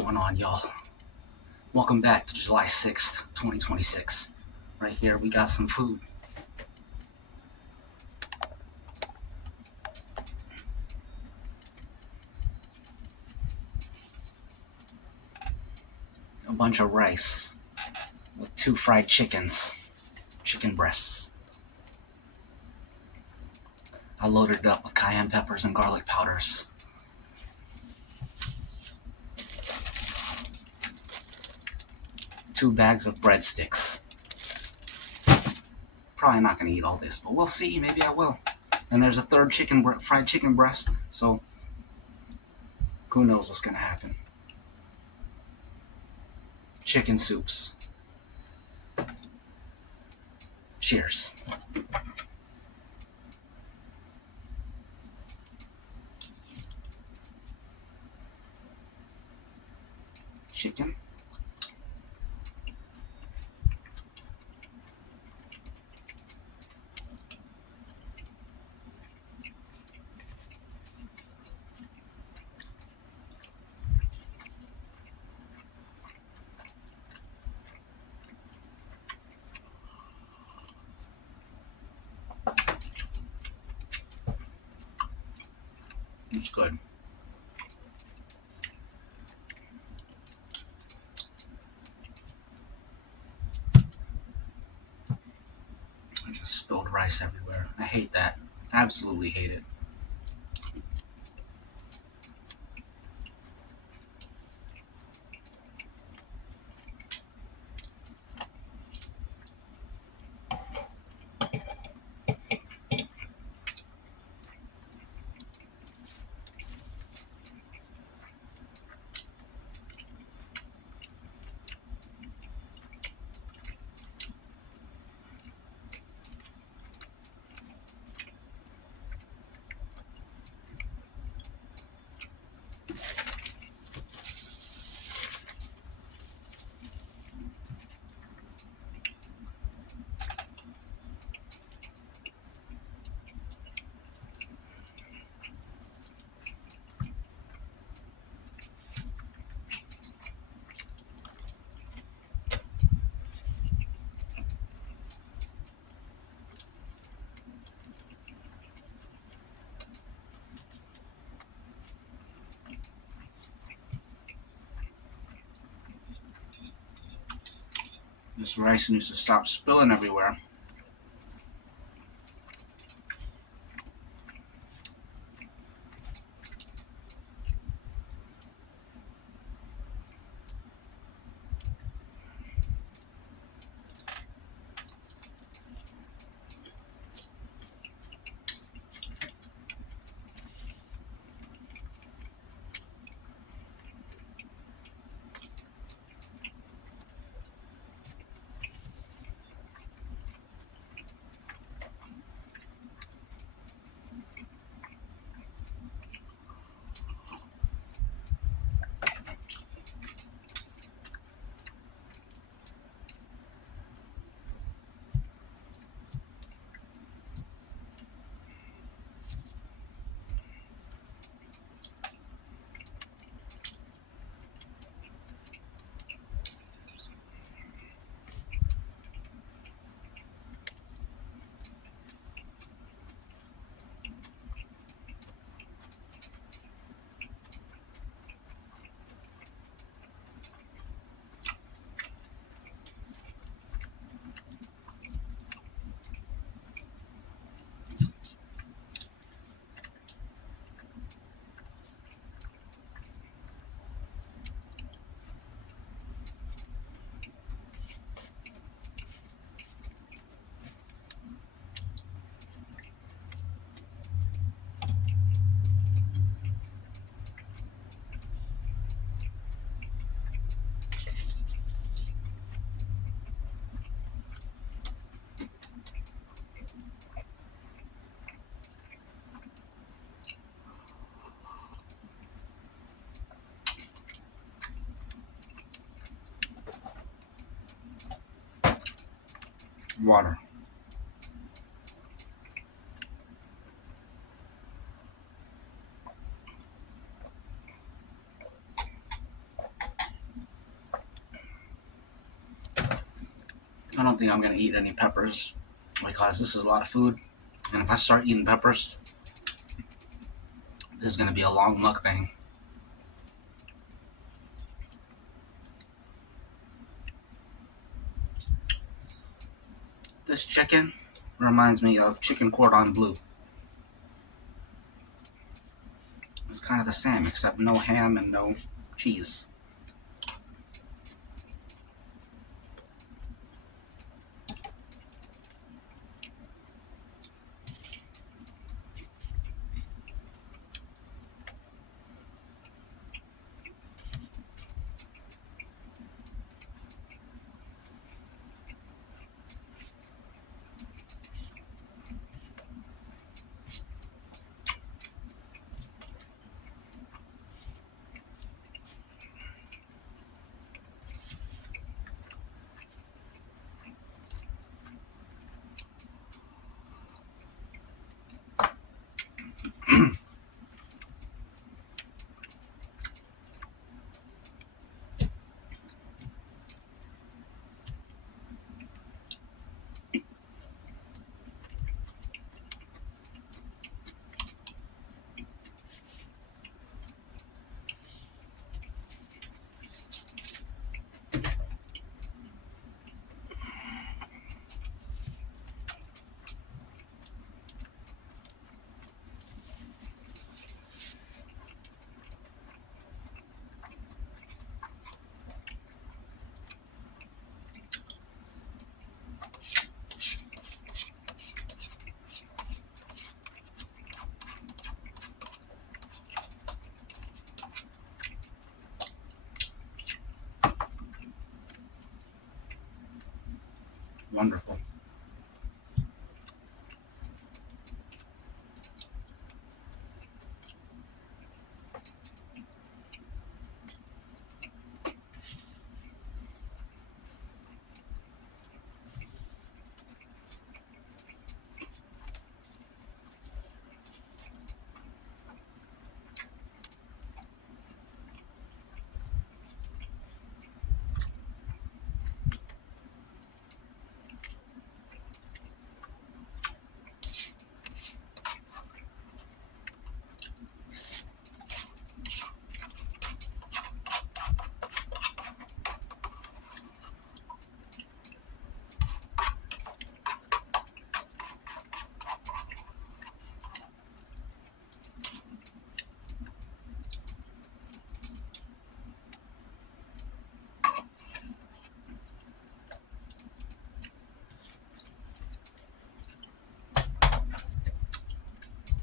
going on, y'all? Welcome back to July 6th, 2026. Right here, we got some food. A bunch of rice with 2 fried chicken breasts. I loaded it up with cayenne peppers and garlic powders. Two bags of breadsticks. Probably not going to eat all this, but we'll see. Maybe I will. And there's a third fried chicken breast, so who knows what's going to happen. Chicken soups. Cheers. Chicken. It's good. I just spilled rice everywhere. I hate that. Absolutely hate it. This rice needs to stop spilling everywhere. Water. I don't think I'm gonna eat any peppers because this is a lot of food, and if I start eating peppers, this is gonna be a long mukbang. This chicken reminds me of chicken cordon bleu. It's kind of the same, except no ham and no cheese. Wonderful.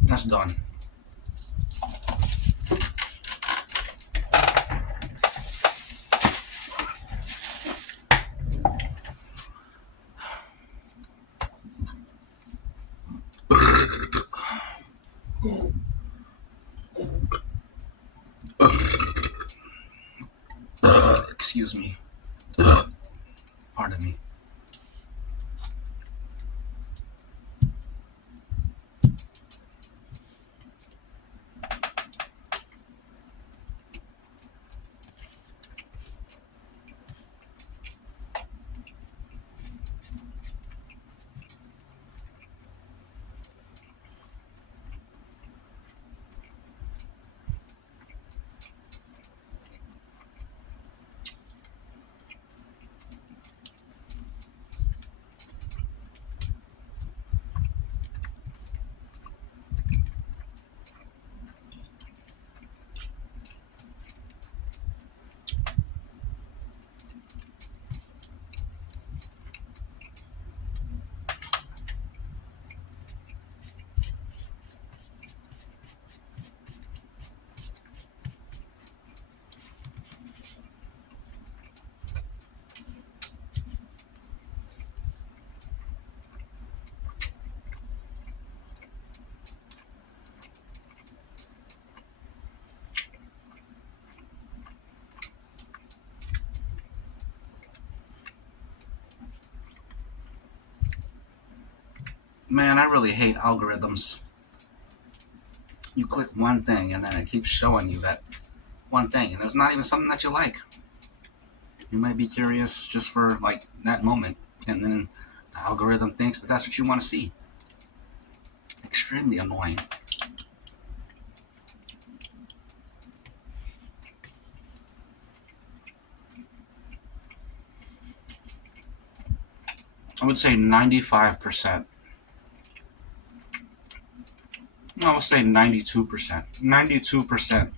That's done. Excuse me. Pardon me. Man, I really hate algorithms. You click one thing and then it keeps showing you that one thing, and there's not even something that you like. You might be curious just for like that moment, and then the algorithm thinks that that's what you want to see. Extremely annoying. I would say 95%. I would say 92%. 92%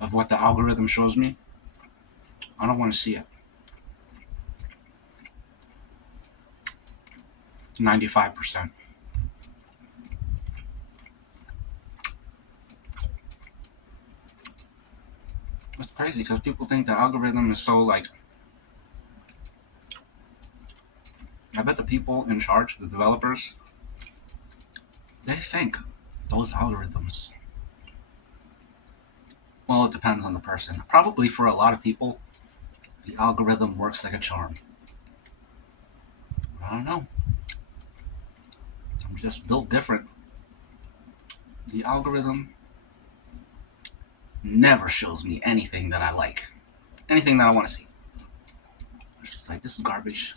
of what the algorithm shows me, I don't want to see it. 95%. It's crazy because people think the algorithm is so like. I bet the people in charge, the developers, they think those algorithms. Well, it depends on the person. Probably for a lot of people, the algorithm works like a charm. I don't know. I'm just built different. The algorithm never shows me anything that I like, anything that I want to see. It's just like, this is garbage.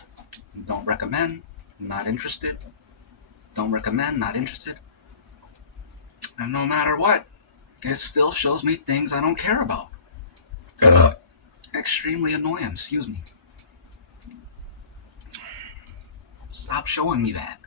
Don't recommend, not interested. Don't recommend, not interested. And no matter what, it still shows me things I don't care about. Extremely annoying, excuse me. Stop showing me that.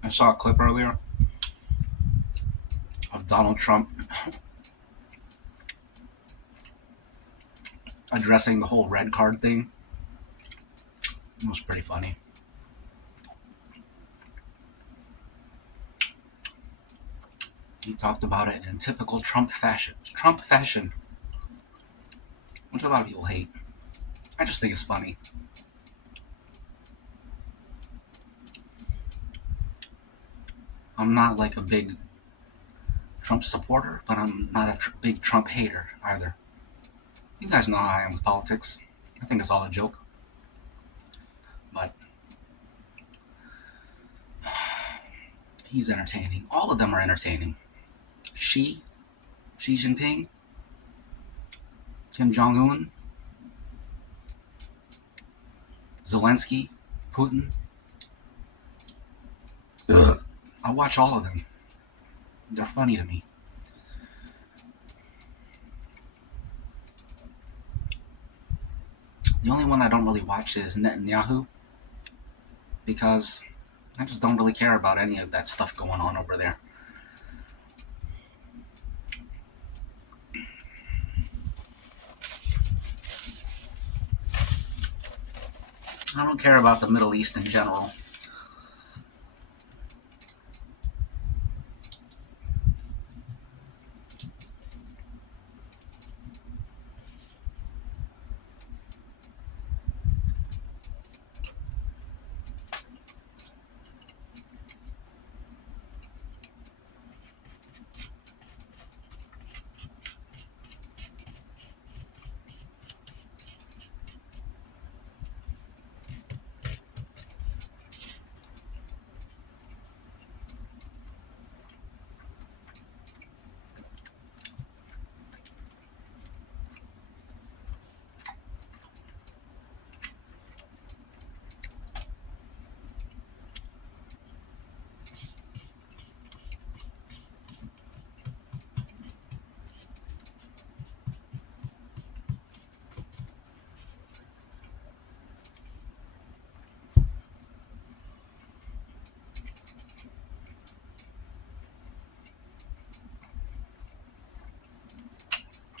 I saw a clip earlier of Donald Trump addressing the whole red card thing. It was pretty funny. He talked about it in typical Trump fashion. Trump fashion, which a lot of people hate. I just think it's funny. I'm not like a big Trump supporter, but I'm not a big Trump hater either. You guys know how I am with politics. I think it's all a joke. But he's entertaining. All of them are entertaining. Xi Jinping, Kim Jong-un, Zelensky, Putin. I watch all of them. They're funny to me. The only one I don't really watch is Netanyahu, because I just don't really care about any of that stuff going on over there. I don't care about the Middle East in general.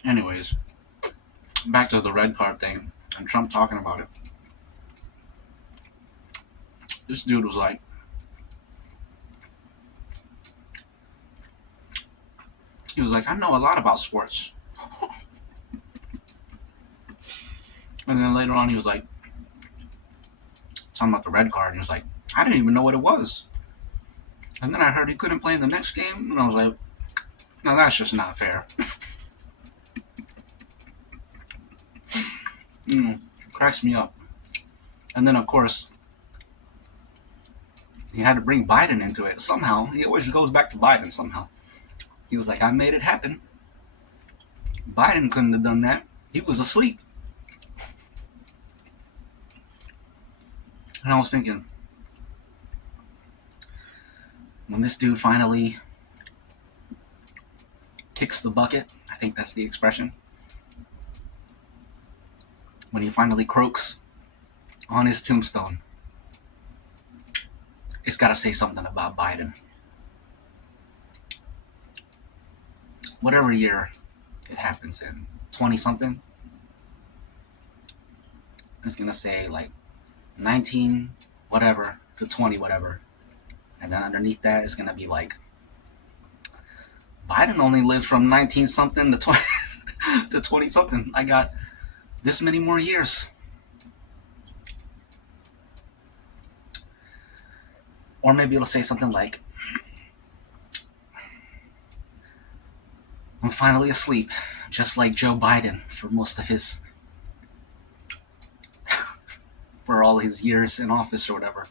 Anyways, back to the red card thing and Trump talking about it. This dude was like, I know a lot about sports. And then later on, he was like, talking about the red card, and he was like, I didn't even know what it was. And then I heard he couldn't play in the next game, and I was like, no, that's just not fair. Cracks me up. And then, of course, he had to bring Biden into it somehow. He always goes back to Biden somehow. He was like, I made it happen. Biden couldn't have done that. He was asleep. And I was thinking, when this dude finally kicks the bucket, I think that's the expression, when he finally croaks on his tombstone, it's got to say something about Biden. Whatever year it happens in, 20-something, it's going to say like 19 whatever to 20 whatever. And then underneath that is going to be like, Biden only lived from 19-something to 20 to 20-something. I got this many more years. Or maybe it'll say something like, I'm finally asleep, just like Joe Biden for most of his, for all his years in office or whatever.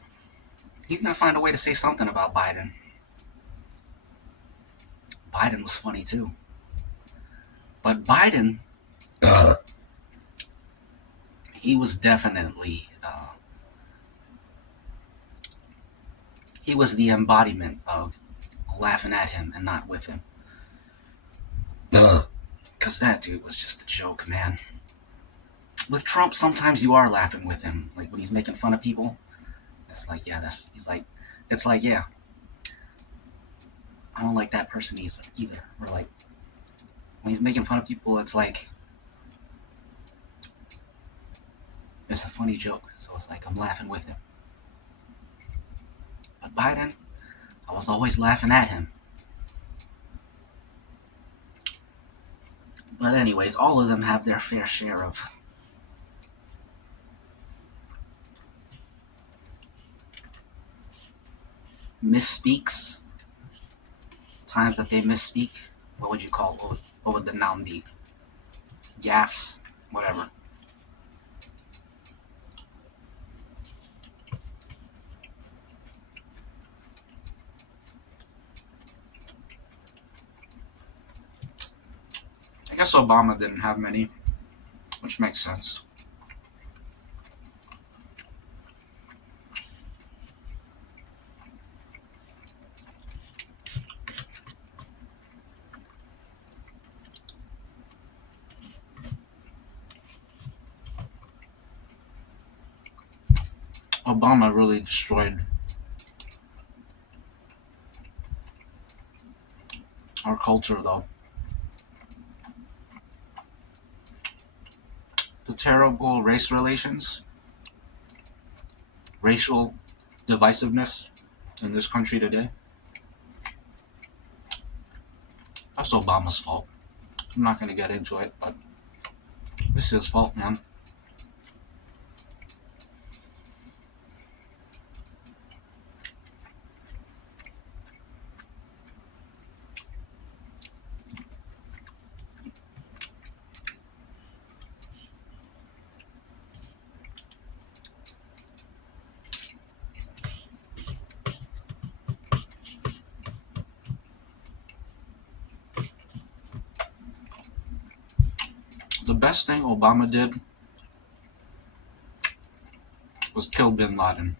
He's going to find a way to say something about Biden. Biden was funny too. But Biden, he was definitely, he was the embodiment of laughing at him and not with him. Because that dude was just a joke, man. With Trump, sometimes you are laughing with him. Like when he's making fun of people, it's like, yeah, it's like, yeah, I don't like that person either. Or like, when he's making fun of people, it's like, it's a funny joke. So it's like, I'm laughing with him. But Biden, I was always laughing at him. But anyways, all of them have their fair share of misspeaks. Times that they misspeak. What would you call it? What would the noun be? Gaffes, whatever. I guess Obama didn't have many, which makes sense. Obama really destroyed our culture, though. The terrible race relations, racial divisiveness in this country today, that's Obama's fault. I'm not going to get into it, but it's his fault, man. The best thing Obama did was kill bin Laden.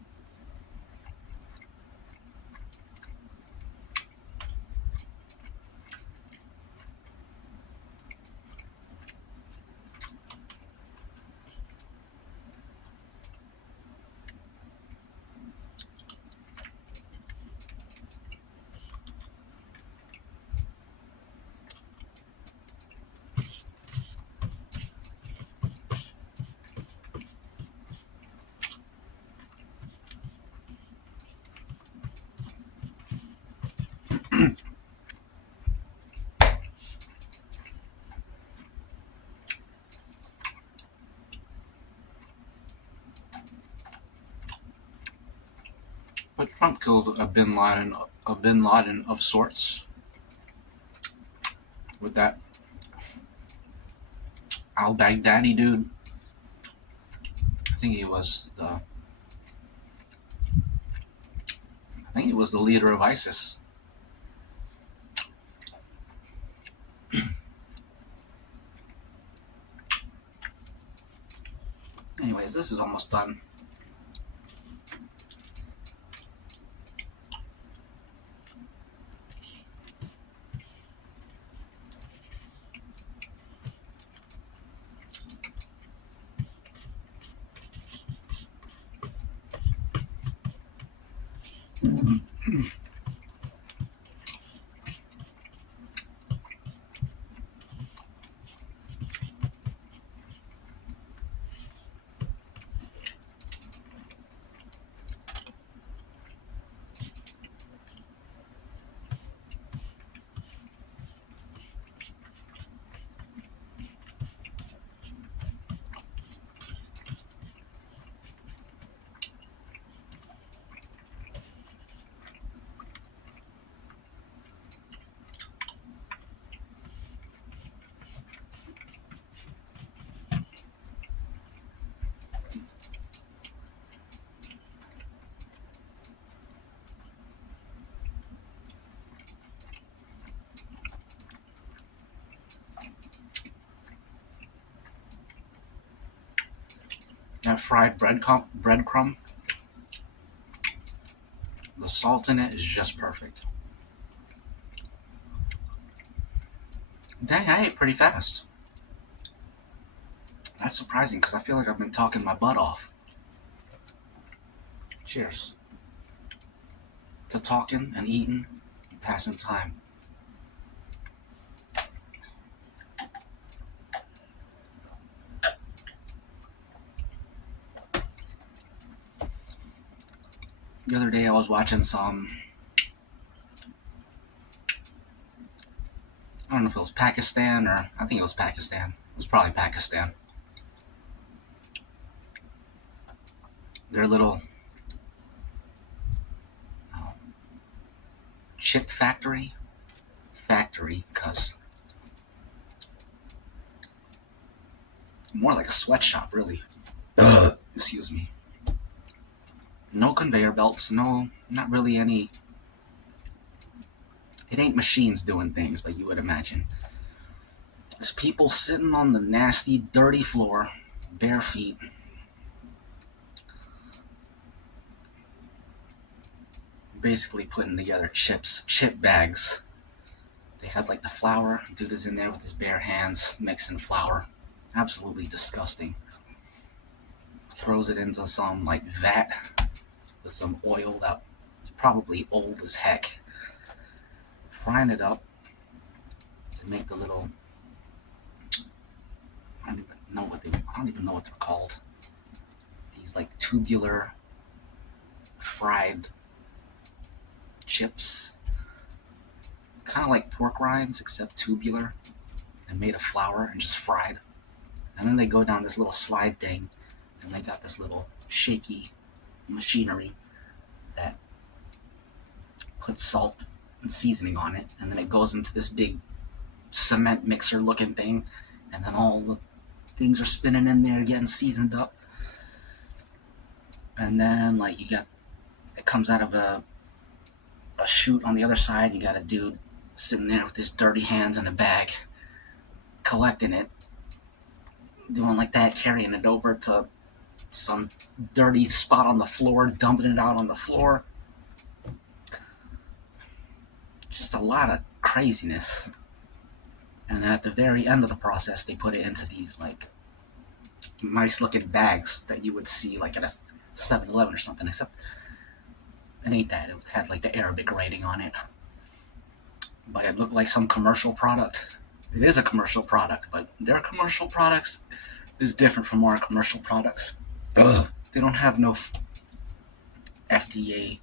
But Trump killed a Bin Laden of sorts, with that al-Baghdadi dude. I think he was the I think he was the leader of ISIS. Anyways, this is almost done. That fried breadcrumb, the salt in it is just perfect. Dang, I ate pretty fast. That's surprising because I feel like I've been talking my butt off. Cheers to talking and eating and passing time. The other day I was watching some, I don't know if it was Pakistan or, I think it was Pakistan. It was probably Pakistan. Their little chip factory, because more like a sweatshop, really. Excuse me. No conveyor belts, no, not really any. It ain't machines doing things like you would imagine. It's people sitting on the nasty, dirty floor, bare feet, basically putting together chip bags. They had like the flour. Dude is in there with his bare hands mixing flour. Absolutely disgusting. Throws it into some like vat with some oil that was probably old as heck. Frying it up to make the little, I don't even know what they're called. These like tubular fried chips, kind of like pork rinds except tubular and made of flour and just fried. And then they go down this little slide thing, and they got this little shaky machinery that puts salt and seasoning on it, and then it goes into this big cement mixer looking thing, and then all the things are spinning in there getting seasoned up. And then like it comes out of a chute on the other side. You got a dude sitting there with his dirty hands in a bag collecting it, doing like that, carrying it over to some dirty spot on the floor, dumping it out on the floor. Just a lot of craziness. And then at the very end of the process, they put it into these like nice looking bags that you would see like at a 7-Eleven or something, except it ain't that. It had like the Arabic writing on it, but it looked like some commercial product. It is a commercial product, but their commercial products is different from our commercial products. They don't have no FDA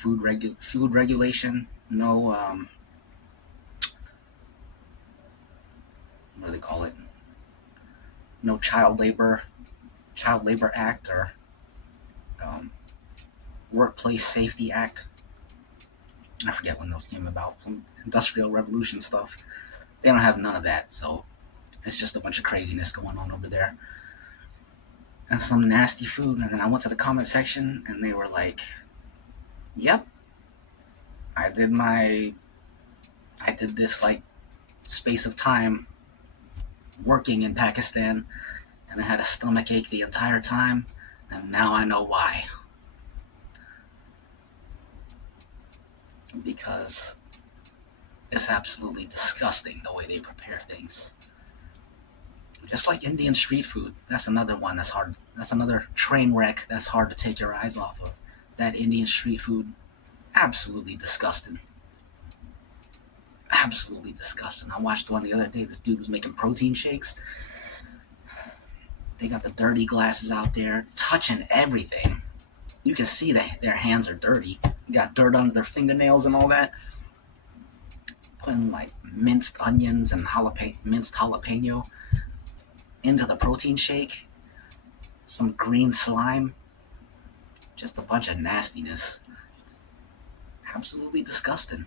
food regulation, no what do they call it? No child labor act, or um, workplace safety act. I forget when those came about. Some industrial revolution stuff. They don't have none of that, so it's just a bunch of craziness going on over there. And some nasty food. And then I went to the comment section, and they were like, "Yep, I did this like space of time working in Pakistan, and I had a stomach ache the entire time, and now I know why. Because it's absolutely disgusting the way they prepare things. Just like Indian street food, that's another one that's hard. That's another train wreck that's hard to take your eyes off of. That Indian street food, absolutely disgusting. Absolutely disgusting. I watched one the other day. This dude was making protein shakes. They got the dirty glasses out there, touching everything. You can see that their hands are dirty. You got dirt under their fingernails and all that. Putting like minced onions and minced jalapeno into the protein shake. Some green slime. Just a bunch of nastiness. Absolutely disgusting.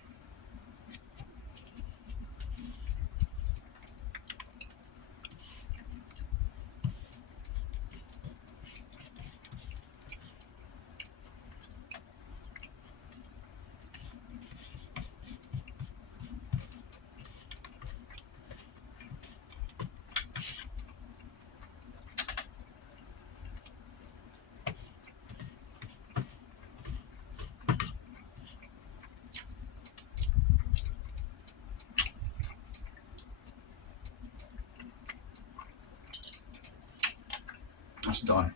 That's done.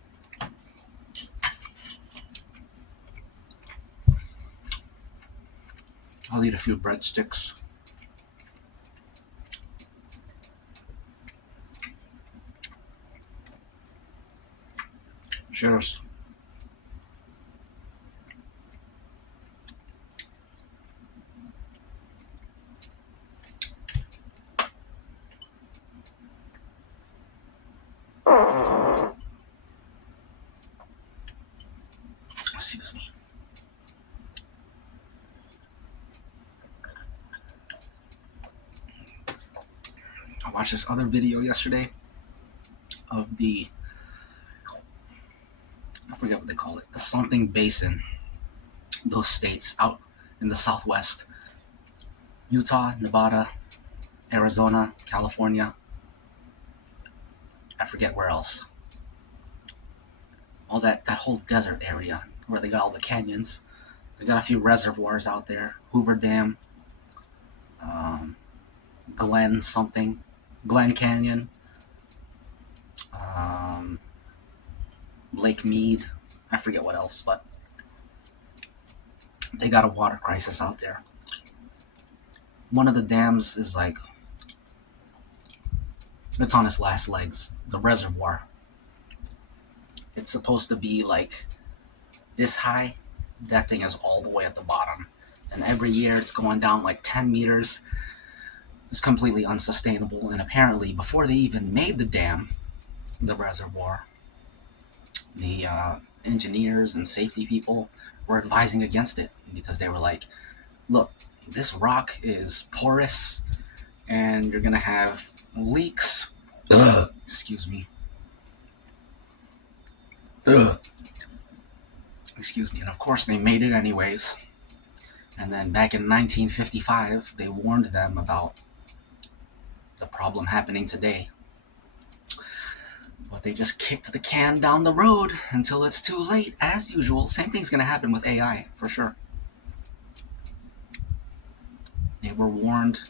I'll eat a few breadsticks. Cheers. Excuse me. I watched this other video yesterday of I forget what they call it, the something basin. Those states out in the Southwest. Utah, Nevada, Arizona, California. I forget where else. All that whole desert area where they got all the canyons. They got a few reservoirs out there. Hoover Dam, Glen something, Glen Canyon, Lake Mead. I forget what else, but they got a water crisis out there. One of the dams is like, it's on its last legs. The reservoir. It's supposed to be like this high. That thing is all the way at the bottom. And every year it's going down like 10 meters. It's completely unsustainable. And apparently, before they even made the dam, the reservoir, the engineers and safety people were advising against it because they were like, look, this rock is porous and you're going to have leaks. Excuse me. Excuse me. And of course, they made it anyways. And then back in 1955, they warned them about the problem happening today. But they just kicked the can down the road until it's too late, as usual. Same thing's going to happen with AI, for sure. They were warned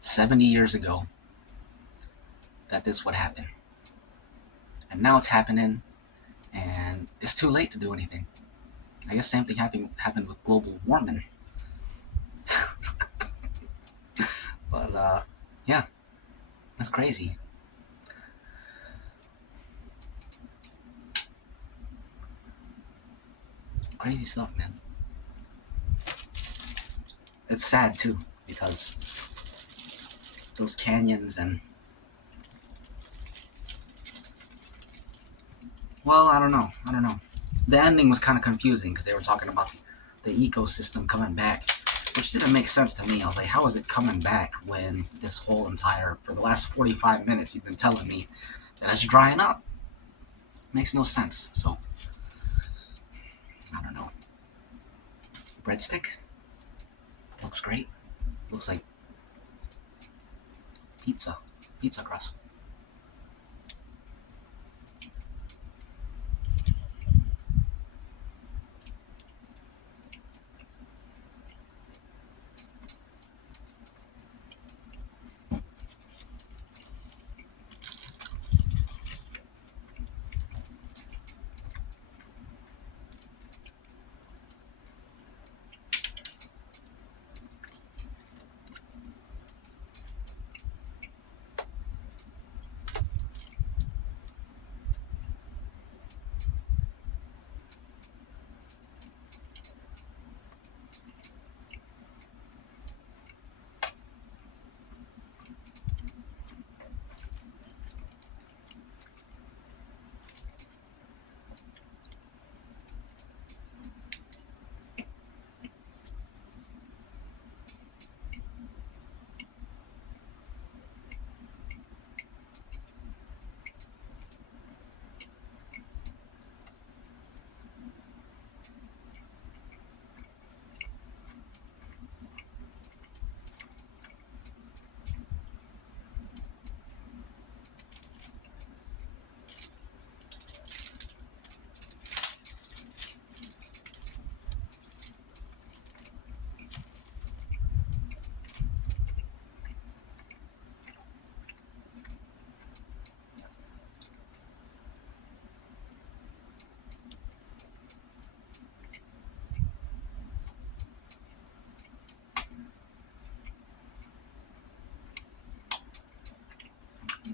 70 years ago that this would happen. And now it's happening, and it's too late to do anything. I guess same thing happened with global warming. But, yeah, that's crazy. Crazy stuff, man. it's sad too because those canyons and, well, I don't know. The ending was kind of confusing because they were talking about the ecosystem coming back, which didn't make sense to me. I was like, how is it coming back when this whole entire, for the last 45 minutes, you've been telling me that it's drying up? Makes no sense. So, I don't know. Breadstick? Looks great. Looks like pizza crust.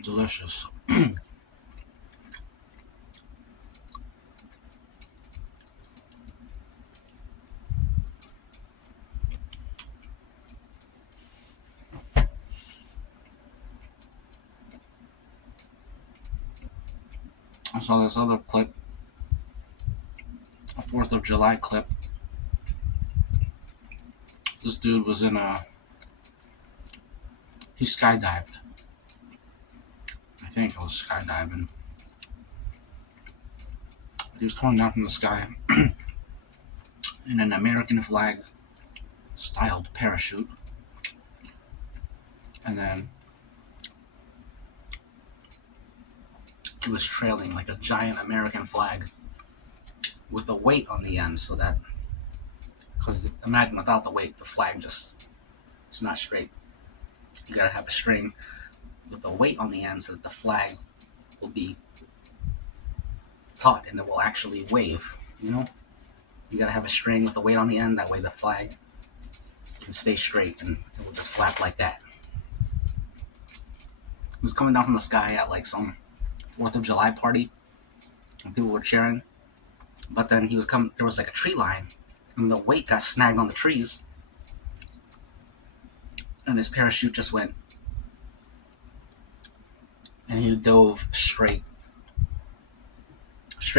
Delicious. I saw this other clip, a 4th of July clip. This dude was he skydived. I think it was skydiving. He was coming down from the sky in an American flag styled parachute. And then he was trailing like a giant American flag with a weight on the end so that, because imagine without the weight, the flag just, it's not straight. You gotta have a string with a weight on the end so that the flag will be taut and it will actually wave, you know? You gotta have a string with a weight on the end, that way the flag can stay straight and it will just flap like that. He was coming down from the sky at like some 4th of July party and people were cheering. But then there was like a tree line and the weight got snagged on the trees and his parachute just went and he dove straight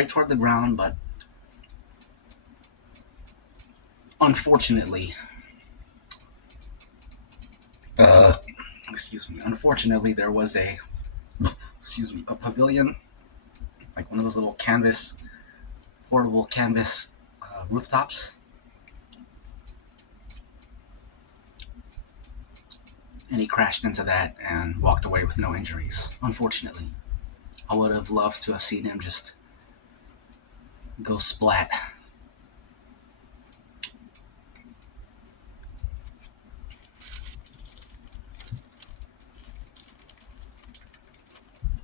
toward the ground, but unfortunately, unfortunately there was a pavilion, like one of those little portable canvas rooftops, and he crashed into that and walked away with no injuries, unfortunately. I would have loved to have seen him just go splat.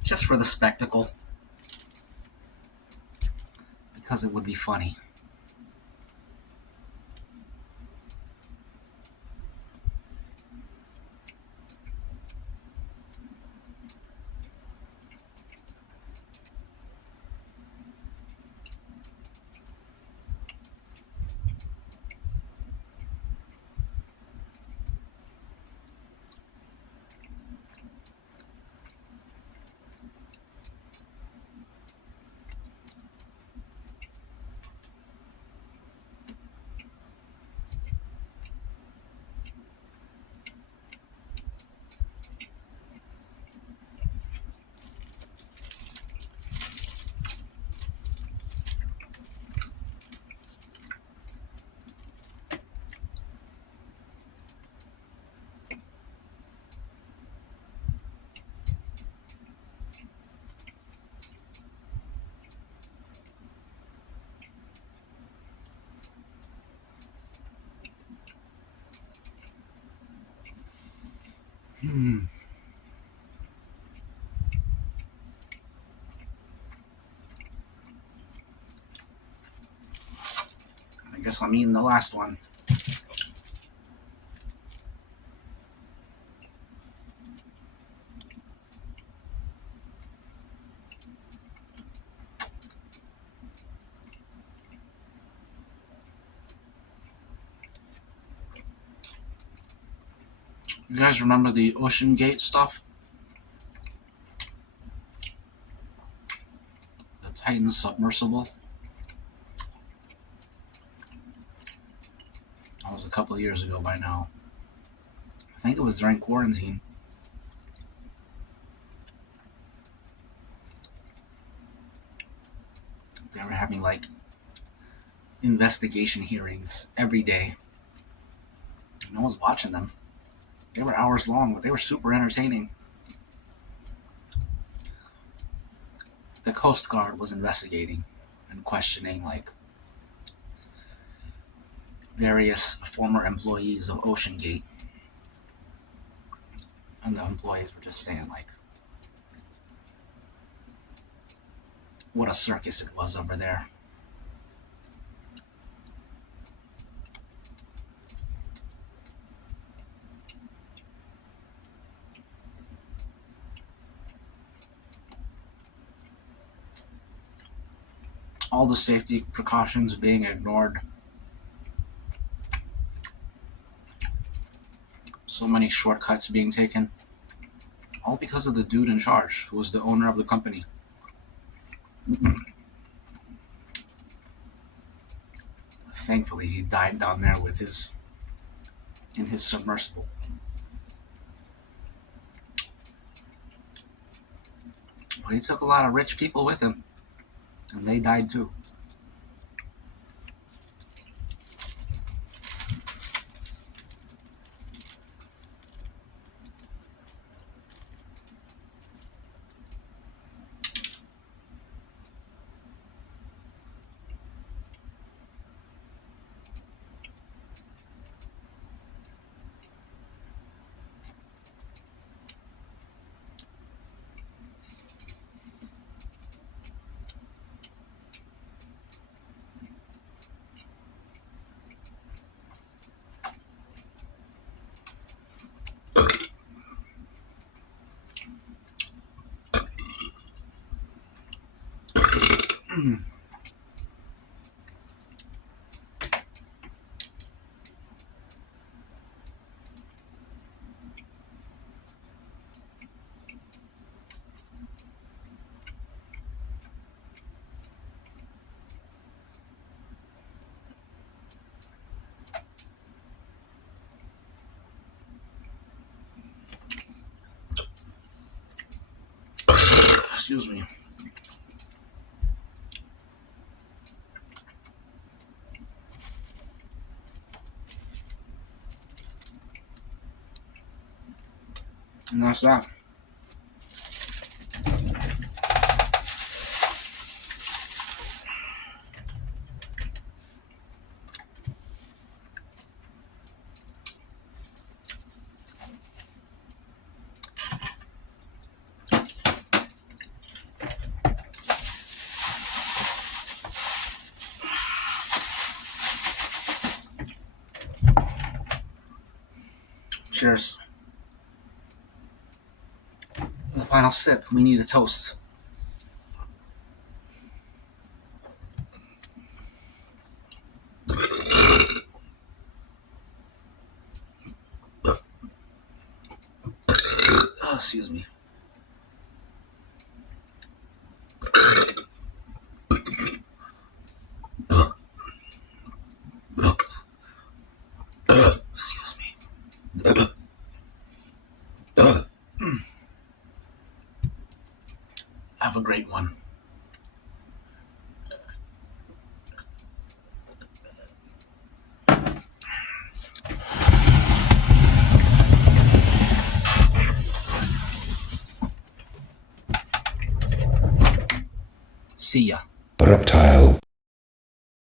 Just for the spectacle. Because it would be funny. I guess I'm eating the last one. You guys remember the Ocean Gate stuff? The Titan submersible? That was a couple of years ago by now. I think it was during quarantine. They were having like investigation hearings every day. No one's watching them. They were hours long, but they were super entertaining. The Coast Guard was investigating and questioning like various former employees of Ocean Gate. And the employees were just saying like what a circus it was over there. All the safety precautions being ignored. So many shortcuts being taken. All because of the dude in charge, who was the owner of the company. Thankfully, he died down there in his submersible. But he took a lot of rich people with him, and they died too. Excuse me. And that's that. Cheers. The final sip, we need a toast. Oh, excuse me. Excuse me. Have a great one. See ya. Reptile.